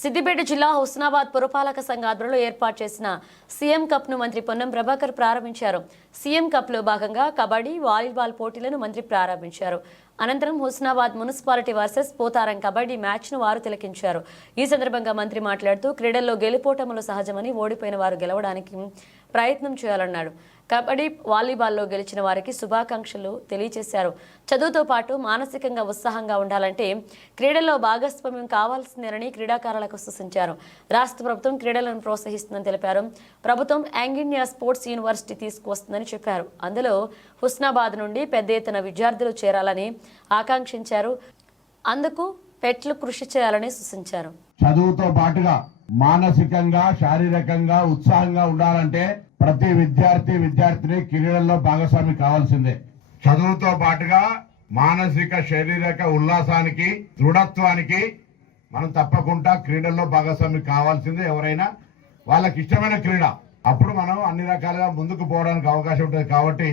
సిద్దిపేట జిల్లా హుస్నాబాద్ పురపాలక సంఘ ఆధ్వర్యంలో ఏర్పాటు చేసిన సీఎం కప్ను మంత్రి పొన్నం ప్రభాకర్ ప్రారంభించారు. సీఎం కప్లో భాగంగా కబడ్డీ వాలీబాల్ పోటీలను మంత్రి ప్రారంభించారు. అనంతరం హుస్నాబాద్ మున్సిపాలిటీ వర్సెస్ పోతారం కబడ్డీ మ్యాచ్ను వారు తిలకించారు. ఈ సందర్భంగా మంత్రి మాట్లాడుతూ క్రీడల్లో గెలుపోటములు సహజమని ఓడిపోయిన వారు గెలవడానికి ప్రయత్నం చేయాలన్నాడు. కబడ్డీ వాలీబాల్లో గెలిచిన వారికి శుభాకాంక్షలు తెలియజేశారు చదువుతో పాటు మానసికంగా ఉత్సాహంగా ఉండాలంటే క్రీడల్లో భాగస్వామ్యం కావాల్సిందేనని క్రీడాకారులకు సూచించారు. రాష్ట్ర ప్రభుత్వం క్రీడలను ప్రోత్సహిస్తుందని తెలిపారు. ప్రభుత్వం యాంగిన్యా స్పోర్ట్స్ యూనివర్సిటీ తీసుకువస్తుందని చెప్పారు. అందులో హుస్నాబాద్ నుండి పెద్ద ఎత్తున విద్యార్థులు చేరాలని ఆకాంక్షించారు. అందుకు పెట్లు కృషి చేయాలని సూచించారు. చదువుతో పాటుగా మానసికంగా శారీరకంగా ఉత్సాహంగా ఉండాలంటే ప్రతి విద్యార్థి విద్యార్థిని క్రీడల్లో భాగస్వామి కావాల్సిందే. చదువుతో పాటుగా మానసిక శారీరక ఉల్లాసానికి దృఢత్వానికి మనం తప్పకుండా క్రీడల్లో భాగస్వామి కావాల్సిందే ఎవరైనా. వాళ్ళకి ఇష్టమైన క్రీడ అప్పుడు మనం అన్ని రకాలుగా ముందుకు పోవడానికి అవకాశం ఉంటుంది కాబట్టి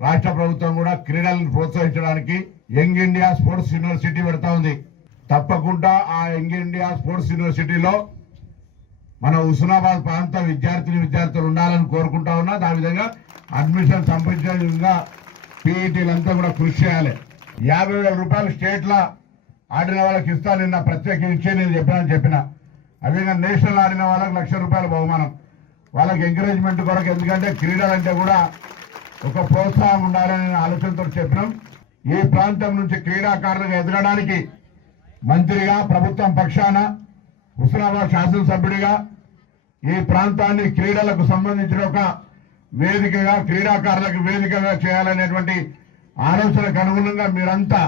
రాష్ట్ర ప్రభుత్వం కూడా క్రీడలను ప్రోత్సహించడానికి యంగ్ ఇండియా స్పోర్ట్స్ యూనివర్సిటీ పెడతా ఉంది. తప్పకుండా ఆ యంగ్ ఇండియా స్పోర్ట్స్ యూనివర్సిటీలో మన హుస్నాబాద్ ప్రాంత విద్యార్థిని విద్యార్థులు ఉండాలని కోరుకుంటా ఉన్నా. దాని విధంగా అడ్మిషన్ సంపాదించే విధంగా పీఈటీలంతా కూడా కృషి చేయాలి. యాభై వేల రూపాయలు స్టేట్లో ఆడిన వాళ్ళకి ఇస్తా నిన్న ప్రత్యేకించి నేను చెప్పానని చెప్పిన. అదేవిధంగా నేషనల్ ఆడిన వాళ్ళకి లక్ష రూపాయల బహుమానం. వాళ్ళకి ఎంకరేజ్మెంట్ కొరకు ఎందుకంటే క్రీడలంటే కూడా ఒక ప్రోత్సాహం ఉండాలని ఆలోచనతో చెప్పినాం. ఈ ప్రాంతం నుంచి క్రీడాకారులుగా ఎదగడానికి మంత్రిగా ప్రభుత్వం పక్షాన హుస్నాబాద్ శాసనసభ్యుడిగా ఈ ప్రాంతాన్ని క్రీడలకు సంబంధించిన ఒక వేదికగా క్రీడాకారులకు వేదికగా చేయాలనేటువంటి ఆలోచనకు అనుగుణంగా మీరంతా